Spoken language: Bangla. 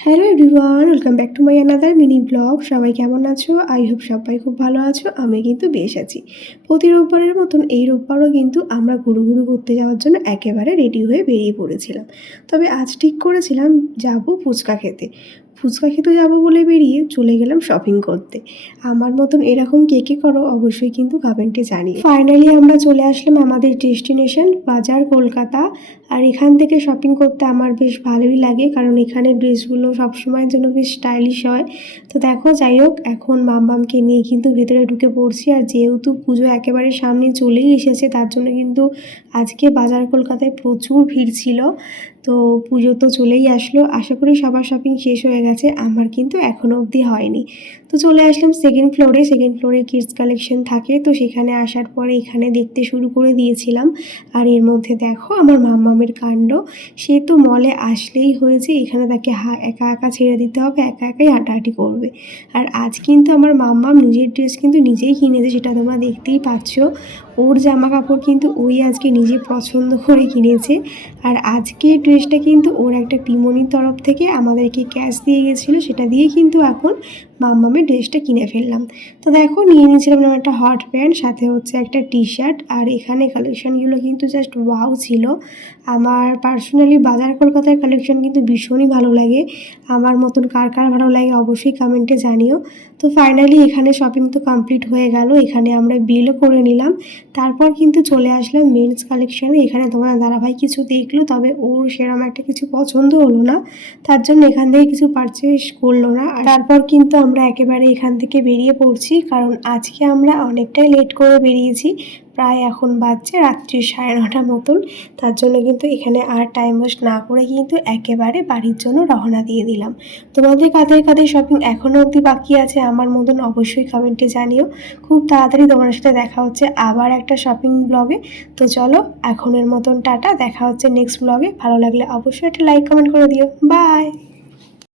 Hello everyone, welcome back to my another mini blog. সবাই কেমন আছো? আই হোপ সবাই খুব ভালো আছো। আমি কিন্তু বেশ আছি। প্রতি রোববারের মতন এই রোববারও কিন্তু আমরা ঘুরু ঘুরতে যাওয়ার জন্য একেবারে রেডি হয়ে বেরিয়ে পড়েছিলাম। তবে আজ ঠিক করেছিলাম যাব ফুচকা খেতে। ফুচকা খেতে যাবো বলে বেরিয়ে চলে গেলাম শপিং করতে। আমার মতন এরকম কে কে করো অবশ্যই কিন্তু কমেন্টে জানিও। ফাইনালি আমরা চলে আসলাম আমাদের ডেস্টিনেশন বাজার কলকাতা। আর এখান থেকে শপিং করতে আমার বেশ ভালোই লাগে, কারণ এখানে ড্রেসগুলো সবসময়ের জন্য বেশ স্টাইলিশ হয়। তো দেখো, যাই হোক, এখন মাম্মামকে নিয়ে কিন্তু ভেতরে ঢুকে পড়ছি। আর যেহেতু পুজো একেবারে সামনে চলেই এসেছে, তার জন্য কিন্তু আজকে বাজার কলকাতায় প্রচুর ভিড় ছিল। তো পুজো তো চলেই আসলো, আশা করি সবার শপিং শেষ হয়ে গেছে। আমার কিন্তু এখনও অবধি হয়নি। তো চলে আসলাম সেকেন্ড ফ্লোরে কিডস কালেকশন থাকে, তো সেখানে আসার পরে এখানে দেখতে শুরু করে দিয়েছিলাম। আর এর মধ্যে দেখো আমার মাম্মামের কাণ্ড, সে তো মলে আসলেই হয়েছে এখানে তাকে একা একা ছেড়ে দিতে হবে, একা একাই হাঁটাহাঁটি করবে। আর আজ কিন্তু আমার মাম্মাম নিজের ড্রেস কিন্তু নিজেই কিনেছে, সেটা তোমরা দেখতেই পাচ্ছ। ওর জামা কাপড় কিন্তু ওই আজকে নিজে পছন্দ করে কিনেছে। আর আজকের ড্রেসটা কিন্তু ওর একটা পিমনির তরফ থেকে আমাদেরকে ক্যাশ দিয়ে গেছিলো, সেটা দিয়ে কিন্তু এখন মাম্মামের ড্রেসটা কিনে ফেললাম। তো দেখো, নিয়ে নিয়েছিলাম একটা হট প্যান্ট, সাথে হচ্ছে একটা টি শার্ট। আর এখানে কালেকশানগুলো কিন্তু জাস্ট ওয়াও ছিল। আমার পার্সোনালি বাজার কলকাতার কালেকশন কিন্তু ভীষণই ভালো লাগে। আমার মতন কার কার ভালো লাগে অবশ্যই কমেন্টে জানিও। তো ফাইনালি এখানে শপিং তো কমপ্লিট হয়ে গেল, এখানে আমরা বিলও করে নিলাম। তারপর কিন্তু চলে আসলাম মেন্স কালেকশানে। এখানে তোমার দাদাভাই কিছু দেখলো, তবে ওর সেরকম একটা কিছু পছন্দ হলো না, তার জন্য এখান থেকে কিছু পারচেস করলো না। আর তারপর কিন্তু আমরা একেবারে এখান থেকে বেরিয়ে পড়ছি, কারণ আজকে আমরা অনেকটাই লেট করে বেরিয়েছি। প্রায় এখন বাজছে রাত্রি 9:30 মতন। তার জন্য কিন্তু এখানে আর টাইম ওয়েস্ট না করে কিন্তু একেবারে বাড়ির জন্য রওনা দিয়ে দিলাম। তোমাদের কাদের কাদের শপিং এখনও অবধি বাকি আছে আমার মতন অবশ্যই কমেন্টে জানিও। খুব তাড়াতাড়ি তোমার সাথে দেখা হচ্ছে আবার একটা শপিং ব্লগে। তো চলো, এখনের মতন টাটা, দেখা হচ্ছে নেক্সট ব্লগে। ভালো লাগলে অবশ্যই একটা লাইক কমেন্ট করে দিও। বাই।